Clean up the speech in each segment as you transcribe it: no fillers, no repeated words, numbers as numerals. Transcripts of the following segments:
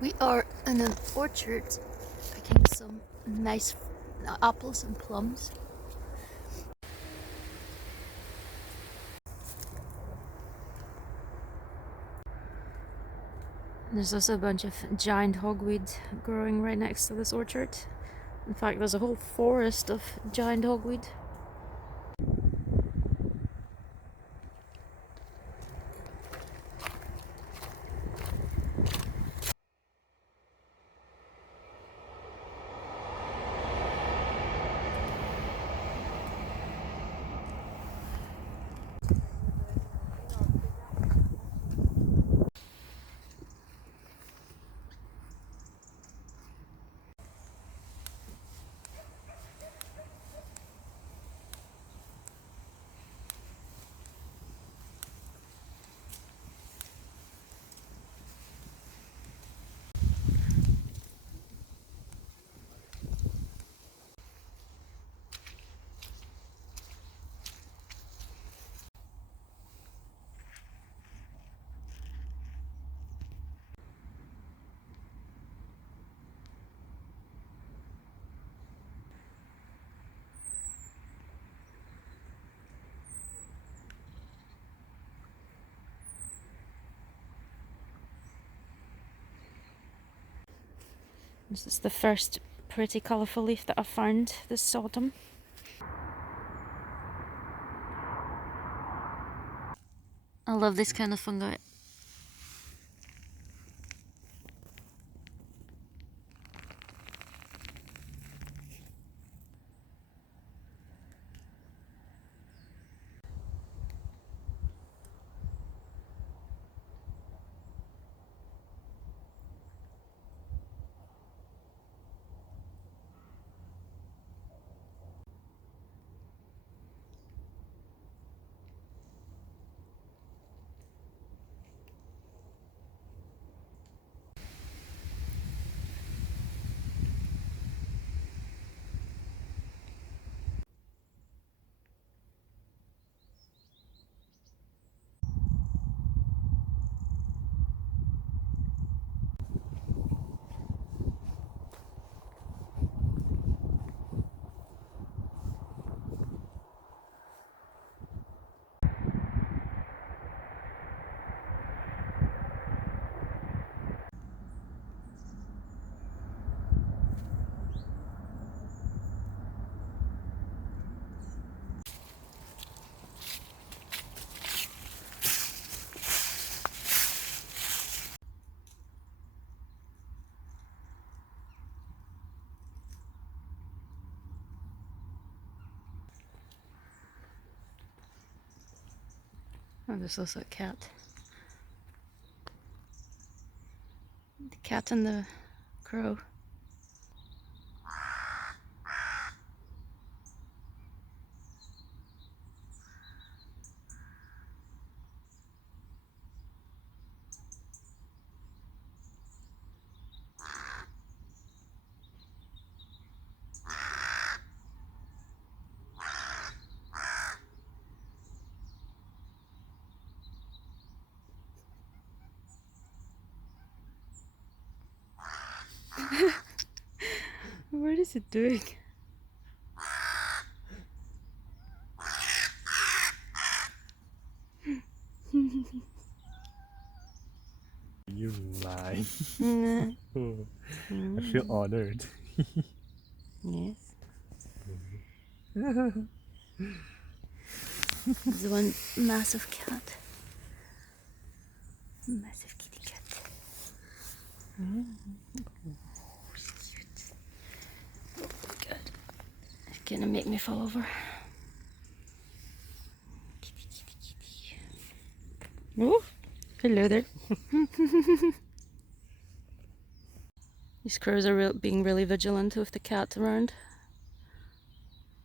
We are in an orchard picking some nice apples and plums. There's also a bunch of giant hogweed growing right next to this orchard. In fact, there's a whole forest of giant hogweed. This is the first pretty colourful leaf that I found this autumn. I love this kind of fungi. Oh, there's also a cat. The cat and the crow. What is it doing? You lie. Mm. I feel honored. Yes. There's one massive cat. Massive kitty cat. Oh, cute. Oh, God. It's gonna make me fall over. Kitty, kitty, kitty. Oh, hello there. These crows are being really vigilant with the cat around.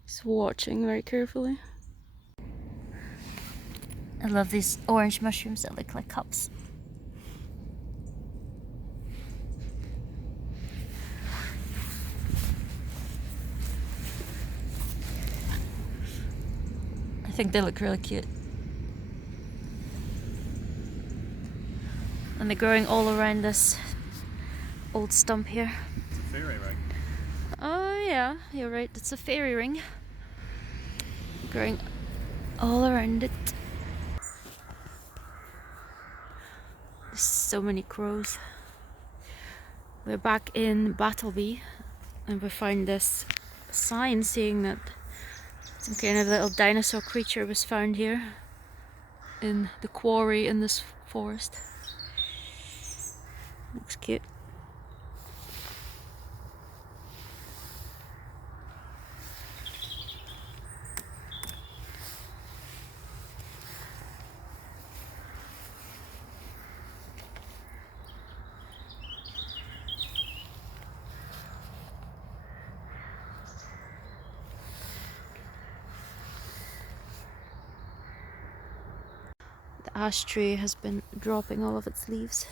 He's watching very carefully. I love these orange mushrooms that look like cups. I think they look really cute. And they're growing all around this old stump here. It's a fairy ring. Oh yeah, you're right, it's a fairy ring. Growing all around it. There's so many crows. We're back in Battleby and we find this sign saying that some kind of little dinosaur creature was found here in the quarry in this forest. Looks cute. The ash tree has been dropping all of its leaves.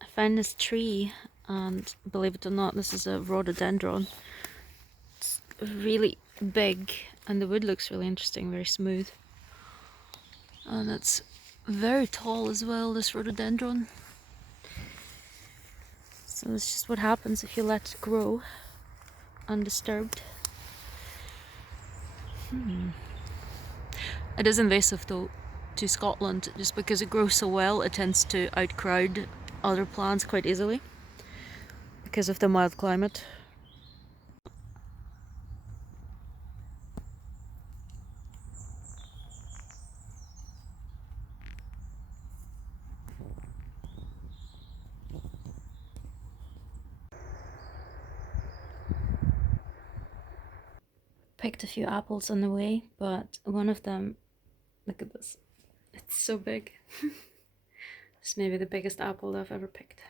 I found this tree and believe it or not, this is a rhododendron. It's really big and the wood looks really interesting, very smooth. And it's very tall as well, this rhododendron. So that's just what happens if you let it grow undisturbed. It is invasive though to Scotland, just because it grows so well it tends to outcrowd other plants quite easily because of the mild climate. Picked a few apples on the way, but one of them, look at this, it's so big. It's maybe the biggest apple I've ever picked.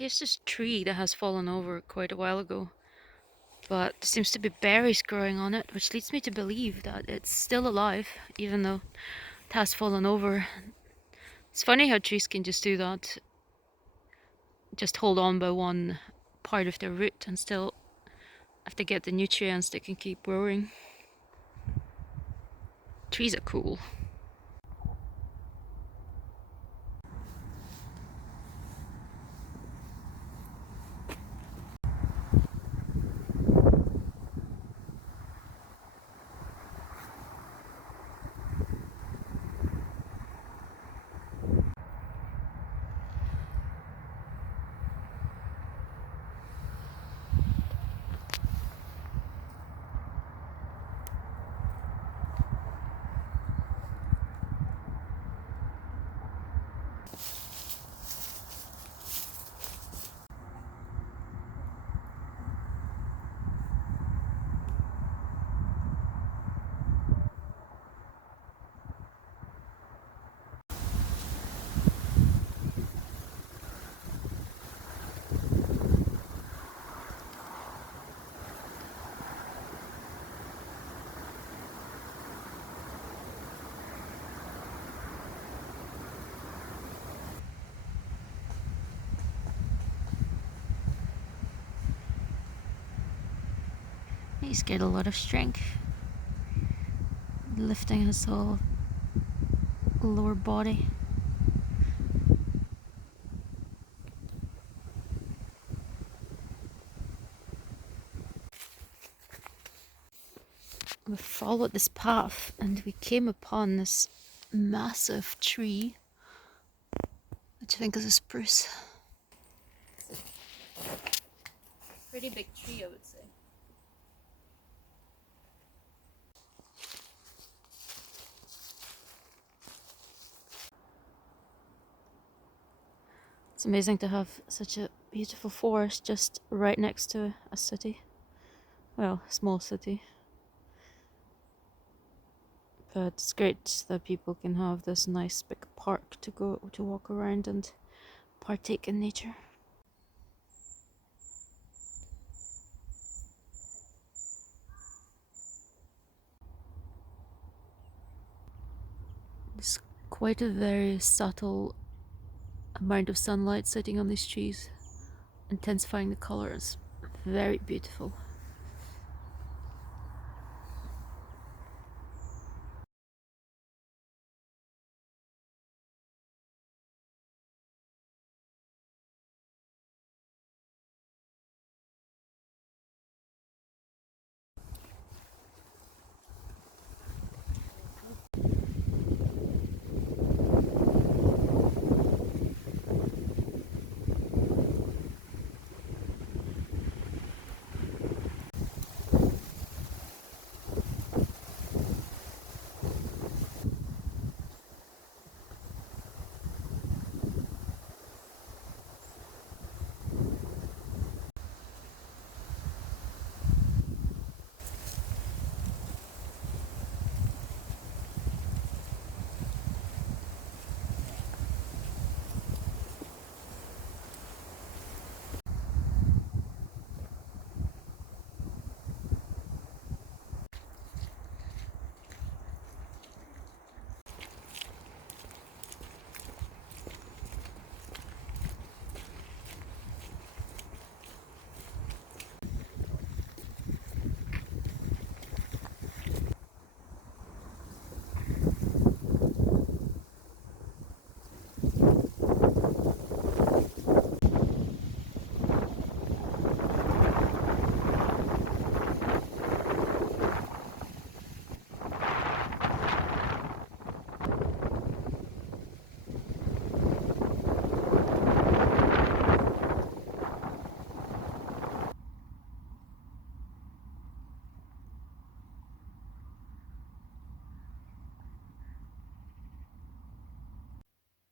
Here's this tree that has fallen over quite a while ago, but there seems to be berries growing on it, which leads me to believe that it's still alive, even though it has fallen over. It's funny how trees can just do that, just hold on by one part of their root and still, if they get the nutrients, they can keep growing. Trees are cool. He's got a lot of strength, lifting his whole lower body. We followed this path and we came upon this massive tree, which I think is a spruce. Pretty big tree, I would say. It's amazing to have such a beautiful forest just right next to a city. Well, a small city. But it's great that people can have this nice big park to go to walk around and partake in nature. It's quite a very subtle amount of sunlight sitting on these trees, intensifying the colors. Very beautiful.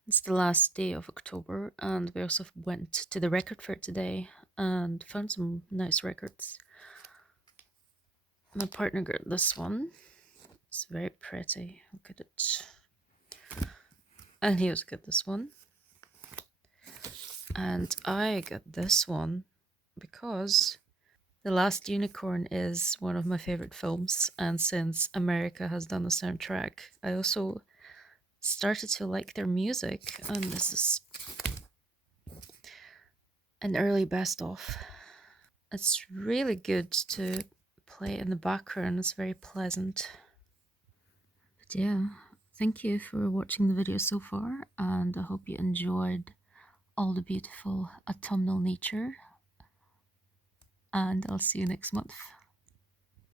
It's the last day of October, and we also went to the record fair today and found some nice records. My partner got this one. It's very pretty. Look at it. And he also got this one. And I got this one because The Last Unicorn is one of my favorite films, and since America has done the soundtrack, I also started to like their music, and this is an early best of. It's really good to play in the background, it's very pleasant. But yeah, thank you for watching the video so far, and I hope you enjoyed all the beautiful autumnal nature. And I'll see you next month.